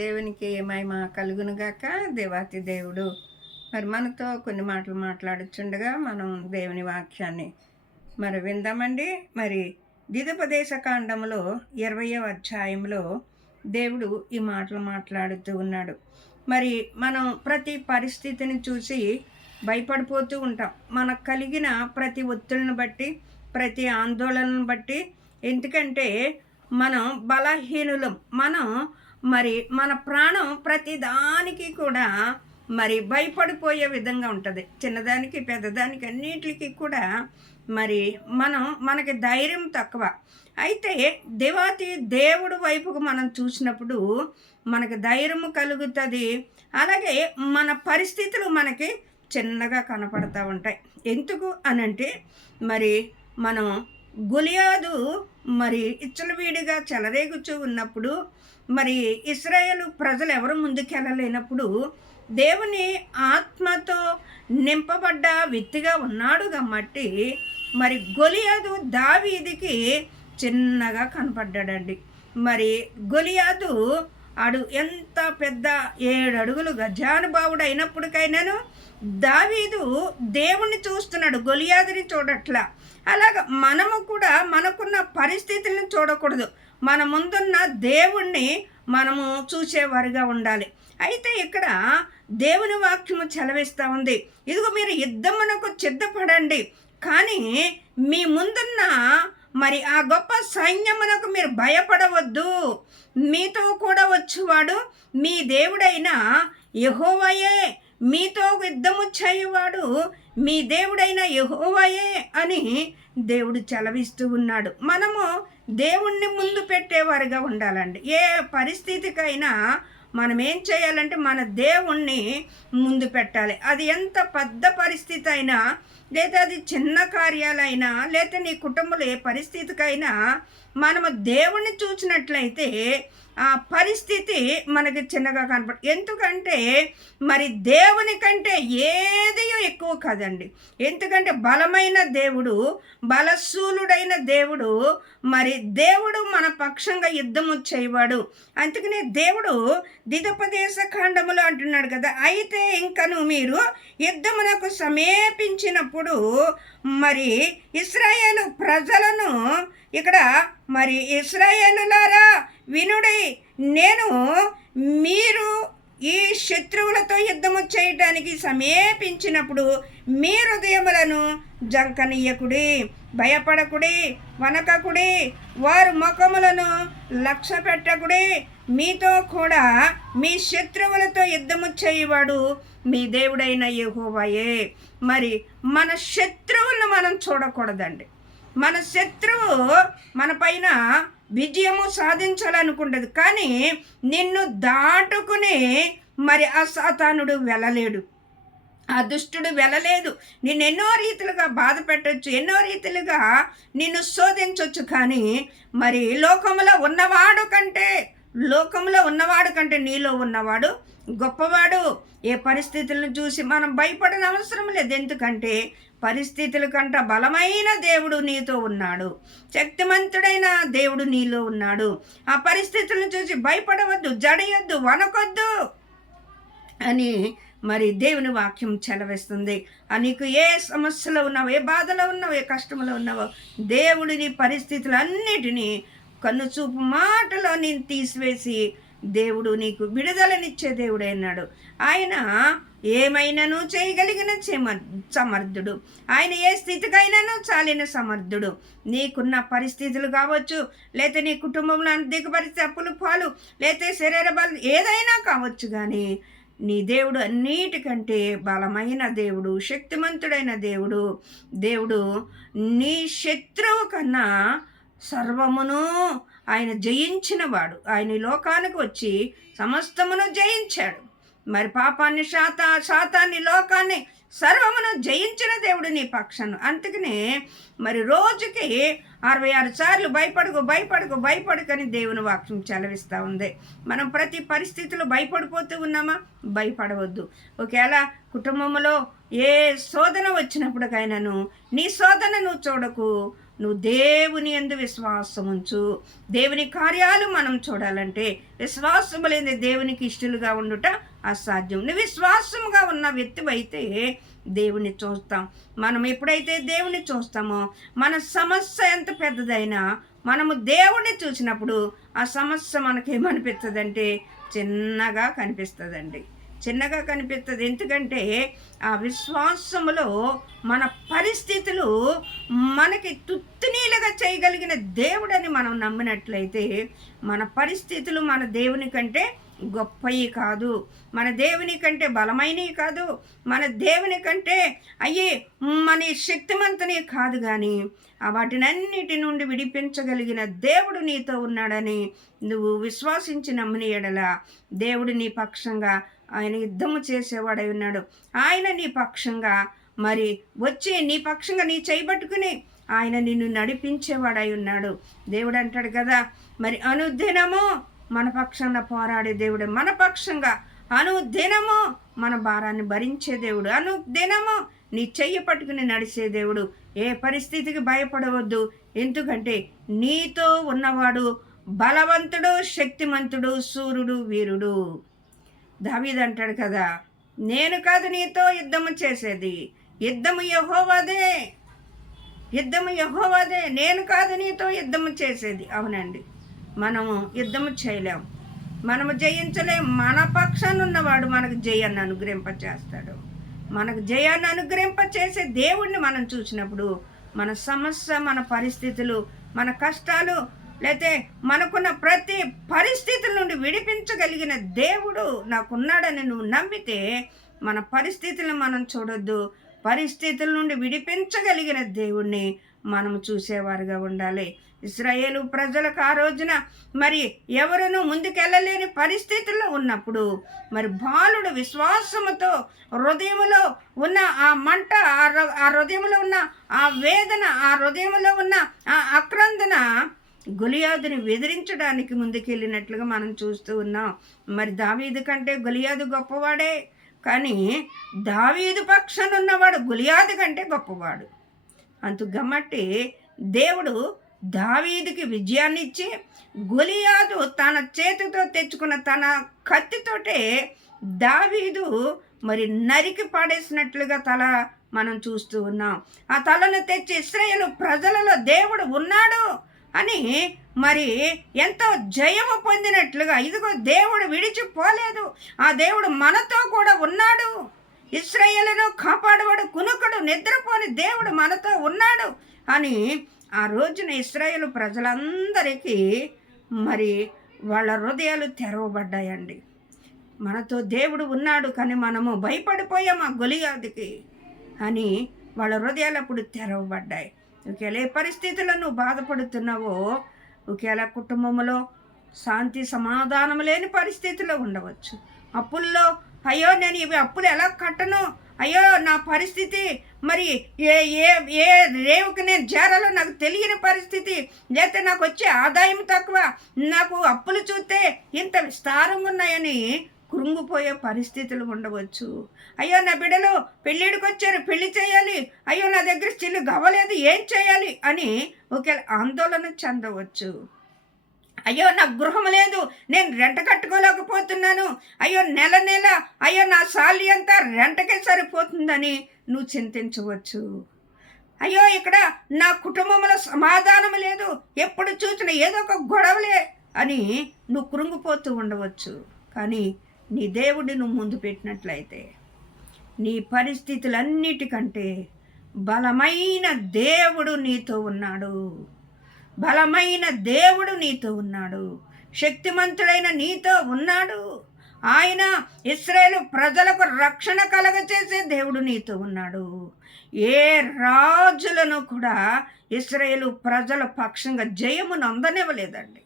దేవునికి మహిమ కలుగునుగాక. దేవాతి దేవుడు మరి మనతో కొన్ని మాటలు మాట్లాడుచుండగా మనం దేవుని వాక్యాన్ని మరి విందామండి. మరి ద్వితోపదేశ కాండములో 20వ అధ్యాయంలో దేవుడు ఈ మాటలు మాట్లాడుతూ ఉన్నాడు. మరి మనం ప్రతి పరిస్థితిని చూసి భయపడిపోతూ ఉంటాం. మనకు కలిగిన ప్రతి ఒత్తిడిని బట్టి, ప్రతి ఆందోళనను బట్టి. ఎందుకంటే మనం బలహీనులం. మనం మరి మన ప్రాణం ప్రతి దానికి కూడా మరి భయపడిపోయే విధంగా ఉంటుంది. చిన్నదానికి పెద్దదానికి అన్నిటికీ కూడా మరి మనకి ధైర్యం తక్కువ. అయితే దేవాతి దేవుడు వైపుకు మనం చూసినప్పుడు మనకు ధైర్యము కలుగుతుంది. అలాగే మన పరిస్థితులు మనకి చిన్నగా కనపడతా ఉంటాయి. ఎందుకు అనంటే మరి మనం గొలియాదు మరి ఇచ్చలవీడిగా చెలరేగుచూ ఉన్నప్పుడు, మరి ఇశ్రాయేలు ప్రజలు ఎవరు ముందుకెళ్ళలేనప్పుడు దేవుని ఆత్మతో నింపబడ్డ వ్యక్తిగా ఉన్నాడు కాబట్టి మరి గొలియాదు దావీదికి చిన్నగా కనపడ్డాడండి. మరి గొలియాదు ఆడు ఎంత పెద్ద 7 అడుగులు గజానుభావుడు అయినప్పటికైనాను దావీదు దేవుణ్ణి చూస్తున్నాడు, గొలియాదుని చూడట్లా. అలాగ మనము కూడా మనకున్న పరిస్థితులను చూడకూడదు, మన ముందున్న దేవుణ్ణి మనము చూసేవారిగా ఉండాలి. అయితే ఇక్కడ దేవుని వాక్యము చెలవిస్తూ ఉంది, ఇదిగో మీరు యుద్ధమునకు సిద్ధపడండి, కానీ మీ ముందున్న మరి ఆ గొప్ప సైన్యమునకు మీరు భయపడవద్దు. మీతో కూడా వచ్చేవాడు మీ దేవుడైన యెహోవాయే, మీతో యుద్ధము చేయువాడు మీ దేవుడైన యెహోవాయే అని దేవుడు చెలవిస్తూ ఉన్నాడు. మనము దేవుణ్ణి ముందు పెట్టేవారుగా ఉండాలండి. ఏ పరిస్థితికైనా మనం ఏం చేయాలంటే మన దేవుణ్ణి ముందు పెట్టాలి. అది ఎంత పెద్ద పరిస్థితి అయినా, లేదా అది చిన్న కార్యాలైనా, లేదా నీ కుటుంబంలో ఏ పరిస్థితికైనా మనము దేవుణ్ణి చూసినట్లయితే ఆ పరిస్థితి మనకి చిన్నగా కనపడు. ఎందుకంటే మరి దేవుని కంటే ఏది ఎక్కువ కాదండి. ఎందుకంటే బలమైన దేవుడు, బలశూలుడైన దేవుడు, మరి దేవుడు మన పక్షంగా యుద్ధము చేయవాడు. అందుకనే దేవుడు ద్వితోపదేశ కాండములో అంటున్నాడు కదా, అయితే ఇంకను మీరు యుద్ధమునకు సమీపించినప్పుడు మరి ఇశ్రాయేలు ప్రజలను ఇక్కడ మరి ఇశ్రాయేలులారా వినుడి, నేను మీరు ఈ శత్రువులతో యుద్ధము చేయడానికి సమీపించినప్పుడు మీ హృదయములను జంకనీయకుడి, భయపడకుడి, వనకకుడి, వారు ముఖములను లక్ష్య పెట్టకుడి. మీతో కూడా మీ శత్రువులతో యుద్ధము చేయవాడు మీ దేవుడైన యెహోవాయే. మరి మన శత్రువులను మనం చూడకూడదండి. మన శత్రువు మన పైన విజయము సాధించాలనుకుంటుంది, కానీ నిన్ను దాటుకుని మరి ఆ సాతానుడు వెళ్ళలేడు, ఆ దుష్టుడు వెళ్ళలేదు. నిన్ను ఎన్నో రీతిలుగా బాధ పెట్టచ్చు, ఎన్నో రీతిలుగా నిన్ను శోధించవచ్చు, కానీ మరి లోకంలో ఉన్నవాడు కంటే నీలో ఉన్నవాడు గొప్పవాడు. ఏ పరిస్థితులను చూసి మనం భయపడిన అవసరం లేదు. ఎందుకంటే పరిస్థితుల కంటే బలమైన దేవుడు నీతో ఉన్నాడు, శక్తిమంతుడైన దేవుడు నీలో ఉన్నాడు. ఆ పరిస్థితులను చూసి భయపడవద్దు, జడయొద్దు, వనకొద్దు అని మరి దేవుని వాక్యం చెలవిస్తుంది. నీకు ఏ సమస్యలో ఉన్నావో, ఏ బాధలో ఉన్నావో, ఏ కష్టంలో ఉన్నావో, దేవుడిని పరిస్థితులన్నిటినీ కన్నుచూపు మాటలో నేను తీసివేసి దేవుడు నీకు విడుదలనిచ్చే దేవుడే అన్నాడు. ఆయన ఏమైనాను చేయగలిగిన సమర్థుడు. ఆయన ఏ స్థితికైనాను చాలిన సమర్థుడు. నీకున్న పరిస్థితులు కావచ్చు, లేకపోతే నీ కుటుంబంలో ఆర్థిక పరిస్థితి, అప్పులు పాలు, లేకపోతే శరీర బలం ఏదైనా కావచ్చు, కానీ నీ దేవుడు అన్నిటికంటే బలమైన దేవుడు, శక్తిమంతుడైన దేవుడు. దేవుడు నీ శత్రువు కన్నా సర్వమును ఆయన జయించినవాడు. ఆయన ఈ లోకానికి వచ్చి సమస్తమును జయించాడు. మరి పాపాన్ని, శాతాన్ని, లోకాన్ని సర్వమును జయించిన దేవుడు నీ పక్షాన. అందుకనే మరి రోజుకి 66 సార్లు భయపడకని దేవుని వాక్యం చెలవిస్తూ ఉంది. మనం ప్రతి పరిస్థితుల్లో భయపడిపోతూ ఉన్నామా? భయపడవద్దు. ఒకవేళ కుటుంబంలో ఏ శోధన వచ్చినప్పటికైనాను నీ శోధన నువ్వు చూడకు, నువ్వు దేవుని యందు విశ్వాసం ఉంచు. దేవుని కార్యాలు మనం చూడాలంటే విశ్వాసము లేని దేవునికి ఇష్టలుగా ఉండుట అసాధ్యం. నువ్వు విశ్వాసముగా ఉన్న వ్యక్తివైతే దేవుని చూస్తాం. మనం ఎప్పుడైతే దేవుని చూస్తామో మన సమస్య ఎంత పెద్దదైనా మనము దేవుణ్ణి చూసినప్పుడు ఆ సమస్య మనకేమనిపిస్తుందంటే చిన్నగా కనిపిస్తుందండి. చిన్నగా కనిపిస్తుంది. ఎందుకంటే ఆ విశ్వాసములో మన పరిస్థితులు మనకి తుత్తునీలుగా చేయగలిగిన దేవుడని మనం నమ్మినట్లయితే మన పరిస్థితులు మన దేవుని కంటే గొప్పవి కాదు, మన దేవుని కంటే బలమైనవి కాదు, మన దేవుని కంటే అయ్యి మన శక్తిమంతుని కాదు. కానీ వాటినన్నిటి నుండి విడిపించగలిగిన దేవుడు నీతో ఉన్నాడని నువ్వు విశ్వాసించి నమ్మిన ఎడల దేవుడు నీ పక్షంగా ఆయన యుద్ధము చేసేవాడై ఉన్నాడు. ఆయన నీ పక్షంగా మరి వచ్చి నీ పక్షంగా నీ చేయబట్టుకుని ఆయన నిన్ను నడిపించేవాడై ఉన్నాడు. దేవుడు అంటాడు కదా, మరి అనుదినము మన పక్షంగా పోరాడే దేవుడు, మన పక్షంగా అనుదినము మన భారాన్ని భరించే దేవుడు, అనుదినము నీ చెయ్యి పట్టుకుని నడిచే దేవుడు. ఏ పరిస్థితికి భయపడవద్దు, ఎందుకంటే నీతో ఉన్నవాడు బలవంతుడు, శక్తిమంతుడు, సూర్యుడు, వీరుడు. దావీదు అంటాడు కదా, నేను కాదు నీతో యుద్ధము చేసేది, యుద్ధము యెహోవాదే, యుద్ధము యెహోవాదే, నేను కాదు నీతో యుద్ధము చేసేది. అవునండి, మనము యుద్ధము చేయలేం, మనము జయించలేం. మన పక్షాన ఉన్నవాడు మనకు జయాన్ని అనుగ్రహింపచేస్తాడు. మనకు జయాన్ని అనుగ్రహింపచేసే దేవుణ్ణి మనం చూసినప్పుడు మన సమస్య, మన పరిస్థితులు, మన కష్టాలు, లేతే మనకున్న ప్రతి పరిస్థితుల నుండి విడిపించగలిగిన దేవుడు నాకున్నాడని నువ్వు నమ్మితే మన పరిస్థితులను మనం చూడొద్దు, పరిస్థితుల నుండి విడిపించగలిగిన దేవుణ్ణి మనము చూసేవారుగా ఉండాలి. ఇశ్రాయేలు ప్రజలకు ఆ రోజున మరి ఎవరునూ ముందుకెళ్ళలేని పరిస్థితుల్లో ఉన్నప్పుడు మరి బాలుడు విశ్వాసముతో హృదయంలో ఉన్న ఆ మంట, ఆ హృదయంలో ఉన్న ఆ వేదన, ఆ హృదయంలో ఉన్న ఆ ఆక్రందన గొలియాదుని ఎదిరించడానికి ముందుకెళ్ళినట్లుగా మనం చూస్తూ ఉన్నాం. మరి దావీదు కంటే గొలియాదు గొప్పవాడే, కానీ దావీదు పక్షాన ఉన్నవాడు గొలియాదు కంటే గొప్పవాడు. అందుకమ్మట్టి దేవుడు దావీదుకి విజయాన్ని ఇచ్చి గొలియాదు తన చేతితో తెచ్చుకున్న తన కత్తితోటే దావీదు మరి నరికి పాడేసినట్లుగా తల మనం చూస్తూ ఉన్నాం. ఆ తలను తెచ్చి ఇశ్రాయేలు ప్రజలలో దేవుడు ఉన్నాడు అని మరి ఎంతో జయము పొందినట్లుగా, ఇదిగో దేవుడు విడిచిపోలేదు, ఆ దేవుడు మనతో కూడా ఉన్నాడు, ఇశ్రాయేలును కాపాడువాడు, కునుకుడు నిద్రపోని దేవుడు మనతో ఉన్నాడు అని ఆ రోజున ఇశ్రాయేలు ప్రజలందరికీ మరి వాళ్ళ హృదయాలు తెరవబడ్డాయండి. మనతో దేవుడు ఉన్నాడు, కానీ మనము భయపడిపోయాం ఆ గొలియాదుకి అని వాళ్ళ హృదయాలు అప్పుడు తెరవబడ్డాయి. ఒకవేళ ఏ పరిస్థితులను బాధపడుతున్నావో, ఒకవేళ కుటుంబంలో శాంతి సమాధానం లేని పరిస్థితిలో ఉండవచ్చు, అప్పుల్లో అయ్యో నేను ఇవి అప్పులు ఎలా కట్టను, అయ్యో నా పరిస్థితి మరి ఏ ఏ ఏ రేవుకి నేను చేరాలో నాకు తెలియని పరిస్థితి, లేకపోతే నాకు వచ్చే ఆదాయం తక్కువ, నాకు అప్పులు చూస్తే ఇంత విస్తారంగా ఉన్నాయని కృంగిపోయే పరిస్థితులు ఉండవచ్చు. అయ్యో నా బిడ్డలు పెళ్ళిడికి వచ్చారు, పెళ్లి చేయాలి, అయ్యో నా దగ్గర చిల్లు గవ్వలేదు, ఏం చేయాలి అని ఒకవేళ ఆందోళన చెందవచ్చు. అయ్యో నాకు గృహం లేదు, నేను రెంట కట్టుకోలేకపోతున్నాను, అయ్యో నెల నెల అయ్యో నా సాలరీ అంతా రెంటకే సరిపోతుందని నువ్వు చింతించవచ్చు. అయ్యో ఇక్కడ నా కుటుంబంలో సమాధానం లేదు, ఎప్పుడు చూసినా ఏదో ఒక గొడవలే అని నువ్వు కృంగిపోతూ ఉండవచ్చు. కానీ నీ దేవుడిని నువ్వు ముందు పెట్టినట్లయితే నీ పరిస్థితులన్నిటికంటే బలమైన దేవుడు నీతో ఉన్నాడు, బలమైన దేవుడు నీతో ఉన్నాడు, శక్తిమంతుడైన నీతో ఉన్నాడు. ఆయన ఇశ్రాయేలు ప్రజలకు రక్షణ కలగచేసే దేవుడు నీతో ఉన్నాడు. ఏ రాజులను కూడా ఇశ్రాయేలు ప్రజల పక్షంగా జయమును అందనివ్వలేదండి,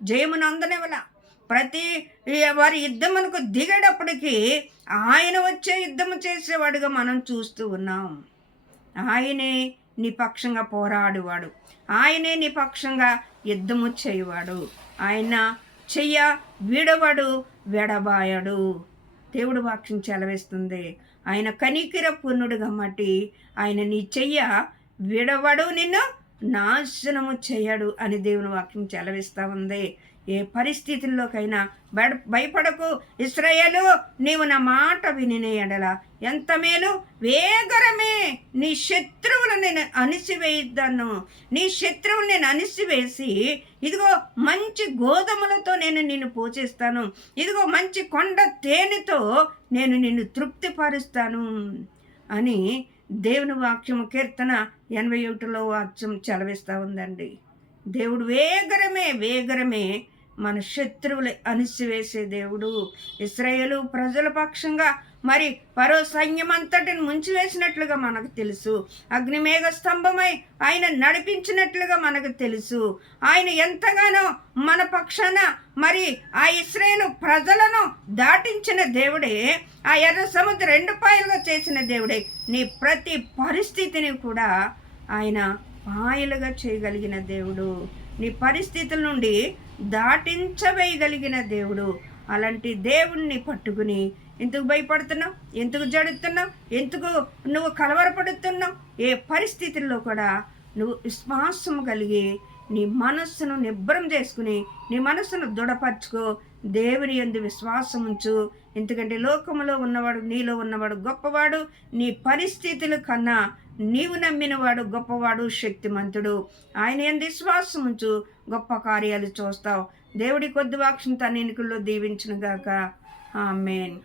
జయమును అందనివ్వల. ప్రతి వారి యుద్ధమునకు దిగేటప్పటికీ ఆయన వచ్చే యుద్ధము చేసేవాడుగా మనం చూస్తూ ఉన్నాం. ఆయనే నీ పక్షంగా పోరాడువాడు, ఆయనే నీ పక్షంగా యుద్ధము చేయువాడు, ఆయన చెయ్య విడవడు, వెడబాయడు. దేవుడు వాక్యం చెలవేస్తుంది. ఆయన కనికిర పూర్ణుడు కాబట్టి ఆయన నీ చెయ్య విడవడు, నిన్ను నాశనము చేయడు అని దేవుని వాక్యం చెలవిస్తూ ఉంది. ఏ పరిస్థితుల్లోకైనా భయపడకు ఇశ్రాయేలు, నీవు నా మాట విని ఎడల ఎంత మేలు, వేగరమే నీ శత్రువులను నేను అణిసివేయిద్దాను. నీ శత్రువులు నేను అణిసివేసి ఇదిగో మంచి గోధుమలతో నేను నిన్ను పోషిస్తాను. ఇదిగో మంచి కొండ తేనెతో నేను నిన్ను తృప్తిపరుస్తాను అని దేవుని వాక్యము కీర్తన 81లో వాక్యం చెలవిస్తూ ఉందండి. దేవుడు వేగరమే మన శత్రువులు అణిసివేసే దేవుడు. ఇశ్రాయేలు ప్రజల పక్షంగా మరి ఫరో సైన్యం అంతటిని ముంచివేసినట్లుగా మనకు తెలుసు. అగ్నిమేఘ స్తంభమై ఆయన నడిపించినట్లుగా మనకు తెలుసు. ఆయన ఎంతగానో మన పక్షాన మరి ఆ ఇశ్రాయేలు ప్రజలను దాటించిన దేవుడే, ఆ ఎర్ర సముద్రం 2 పాయలుగా చేసిన దేవుడే నీ ప్రతి పరిస్థితిని కూడా ఆయన పాయలుగా చేయగలిగిన దేవుడు. నీ పరిస్థితుల నుండి దాటించవేయగలిగిన దేవుడు. అలాంటి దేవుణ్ణి పట్టుకుని ఎందుకు భయపడుతున్నావు, ఎందుకు జడుతున్నావు, ఎందుకు నువ్వు కలవరపడుతున్నావు? ఏ పరిస్థితుల్లో కూడా నువ్వు విశ్వాసం కలిగి నీ మనస్సును నిబ్బరం చేసుకుని నీ మనస్సును దృఢపరచుకో. దేవుని యందు విశ్వాసం ఉంచు. ఎందుకంటే లోకములో ఉన్నవాడు, నీలో ఉన్నవాడు గొప్పవాడు. నీ పరిస్థితుల కన్నా నీవు నమ్మినవాడు గొప్పవాడు, శక్తిమంతుడు. ఆయన యందు విశ్వాసం ఉంచు, గొప్ప కార్యాలు చూస్తావు. దేవుడి కొద్ది వాక్యం తన ఎన్నికల్లో దీవించును గాక. ఆమేన్.